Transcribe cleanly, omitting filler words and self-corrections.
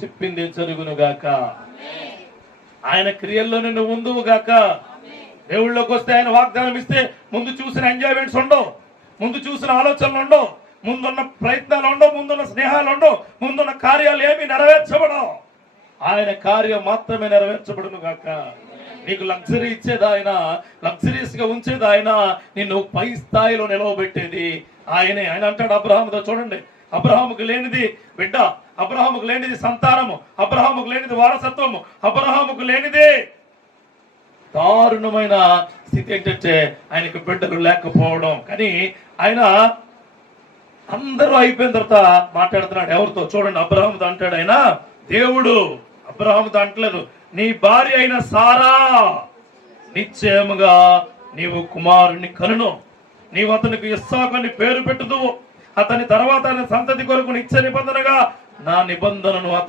చెప్పింది జరుగునుగాక. ఆయన క్రియల్లోనే నువ్వు ముందువు గాక. దేవుళ్ళలోకి వస్తే ఆయన వాగ్దానం ఇస్తే ముందు చూసిన ఎంజాయ్మెంట్స్ ఉండవు, ముందు చూసిన ఆలోచనలు ఉండవు, ముందున్న ప్రయత్నాలు ఉండవు, ముందున్న స్నేహాలు ఉండవు, ముందున్న కార్యాలు ఏమి నెరవేర్చబడవు. ఆయన కార్యం మాత్రమే నెరవేర్చబడును గాక. నీకు లగ్జరీ ఇచ్చేది ఆయన, లగ్జరీస్ గా ఉంచేది ఆయన, నిన్ను పై స్థాయిలో నిలవబెట్టేది ఆయనే. ఆయన అంటాడు అబ్రహాముతో, చూడండి, అబ్రహాముకు లేనిది బిడ్డ, అబ్రహాముకు లేనిది సంతానము, అబ్రహాముకు లేనిది వారసత్వము, అబ్రహాముకు లేనిది దారుణమైన స్థితి ఏంటంటే ఆయనకు బిడ్డలు లేకపోవడం. కానీ ఆయన అందరూ అయిపోయిన తర్వాత మాట్లాడుతున్నాడు ఎవరితో? చూడండి, అబ్రహాముతో అంటాడు ఆయన, దేవుడు అబ్రహాముతో అంటలేదు, నీ భార్య అయిన సారా నిశ్చయముగా నీవు కుమారుని కనును, నీవు అతనికి ఇస్సాకు అని పేరు పెట్టుదువు, అతని తర్వాత సంతతి కొరకు నిత్య నిబంధనగా నా నిబంధనను